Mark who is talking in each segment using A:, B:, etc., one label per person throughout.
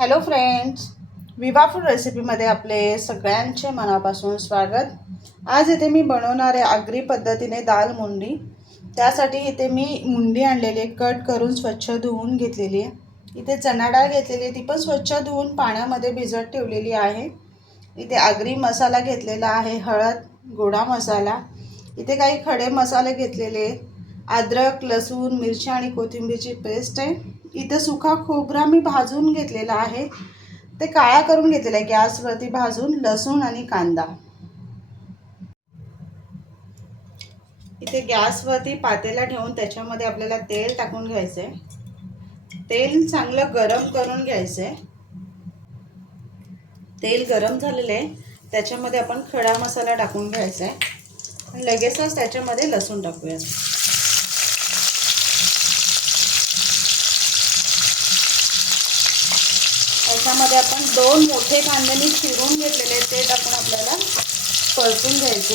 A: Hello friends Viva food रेसिपीमध्ये आपले सगळ्यांचे मनापासून स्वागत. आज इथे मी बनवणार आहे आगरी पद्धतीने दाल मुंडी. त्यासाठी इथे मी मुंडी आणलेली आहे. कट करून स्वच्छ धुवून घेतलेली आहे. इथे चणा डाळ घेतलेली आहे. ती पण स्वच्छ धुवून पाण्यामध्ये भिजत ठेवलेली आहे. इथे आगरी मसाला घेतलेला आहे. हळद गोडा मसाला. इथे काही खडे मसाले घेतलेले आहेत. अद्रक लसूण मिरची आणि कोथिंबीरची पेस्ट आहे. इथं सुका खोबरा मी भाजून घेतलेला आहे. ते काळा करून घेतलेला आहे. गॅसवरती भाजून लसूण आणि कांदा. इथे गॅसवरती पातेला ठेवून त्याच्यामध्ये आपल्याला तेल टाकून घ्यायचं आहे तेल चांगलं गरम करून घ्यायचं आहे तेल गरम झालेलं आहे. त्याच्यामध्ये आपण खडा मसाला टाकून घ्यायचा आहे लगेचच त्याच्यामध्ये लसूण टाकूया. त्याच्यामध्ये आपण दोन मोठे कांदे मी चिरून घेतलेले ते टाकून आपल्याला परतून घ्यायचे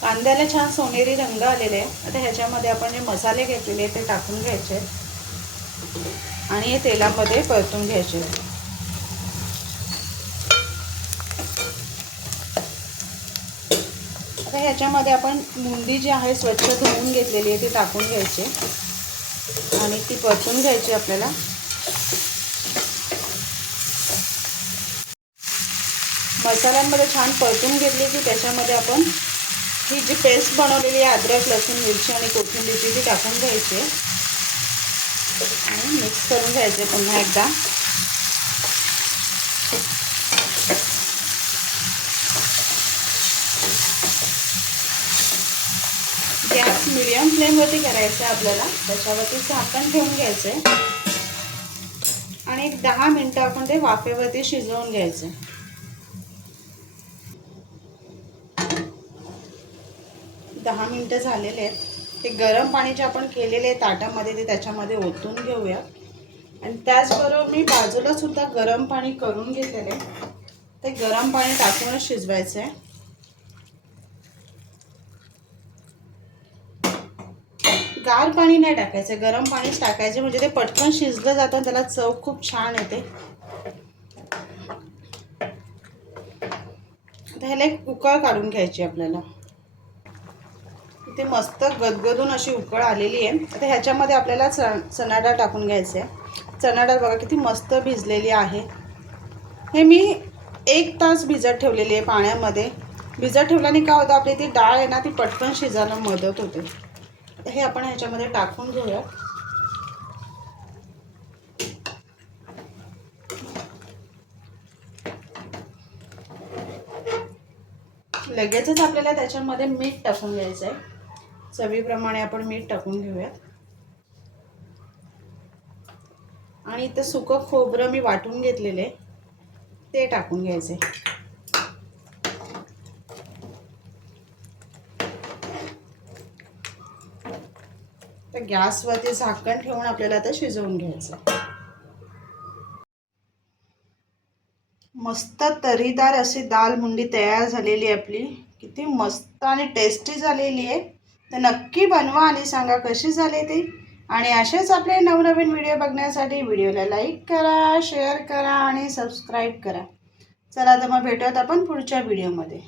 A: कांद्याला छान सोनेरी रंग आलेले आहे आता ह्याच्यामध्ये आपण जे मसाले घेतलेले ते टाकून घ्यायचे आणि हे तेलामध्ये परतून घ्यायचे आता ह्याच्यामध्ये आपण मुंडी जी आहे स्वच्छ धुवून घेतलेली आहे ती टाकून घ्यायची. आणि ती परतून घ्यायची आपल्याला. मसाल्यांमध्ये छान परतून घेतली की त्याच्यामध्ये आपण ही जी पेस्ट बनवलेली आहे अद्रक लसूण मिरची आणि कोथिंबीरची ती टाकून घ्यायची. आणि मिक्स करून घ्यायचे पुन्हा एकदा. मिडियम फ्लेमवरती करायचं आहे आपल्याला. त्याच्यावरती झाकण ठेवून घ्यायचं आहे आणि एक दहा मिनटं आपण ते वाफेवरती शिजवून घ्यायचं दहा मिनटं झालेले आहेत. ते गरम पाणी जे आपण केलेले आहे ताटामध्ये ते त्याच्यामध्ये ओतून घेऊया. आणि त्याचबरोबर मी बाजूला सुद्धा गरम पाणी करून घेतलेले ते गरम पाणी टाकूनच शिजवायचं आहे गार पाणी नाही टाकायचं गरम पाणीच टाकायचे म्हणजे ते पटकन शिजलं जातं त्याला चव खूप छान येते. ह्याला एक उकळ काढून घ्यायची आपल्याला. इथे मस्त गदगदून अशी उकळ आलेली आहे. आता ह्याच्यामध्ये आपल्याला च चणा डाळ टाकून घ्यायचं आहे. चणा डाळ बघा किती मस्त भिजलेली आहे. हे मी एक तास भिजत ठेवलेली आहे पाण्यामध्ये. भिजत ठेवल्याने काय होतं आपली ती डाळ आहे ना ती पटकन शिजायला मदत होते. हे आपण ह्याच्यामध्ये टाकून घेऊया. लगेचच आपल्याला त्याच्यामध्ये मीठ टाकून घ्यायचं आहे चवीप्रमाणे आपण मीठ टाकून घेऊयात. आणि इथं सुकं खोबरं मी वाटून घेतलेले ते टाकून घ्यायचे तर गॅसवरती झाकण ठेवून आपल्याला आता शिजवून घ्यायचं मस्त तरीदार अशी दाल मुंडी तयार झालेली आहे आपली. किती मस्त आणि टेस्टी झालेली आहे. तर नक्की बनवा आणि सांगा कशी झाली ती. आणि असेच आपले नवनवीन व्हिडिओ बघण्यासाठी व्हिडिओला लाईक करा शेअर करा आणि सबस्क्राईब करा. चला तर मग भेटूयात आपण पुढच्या व्हिडिओमध्ये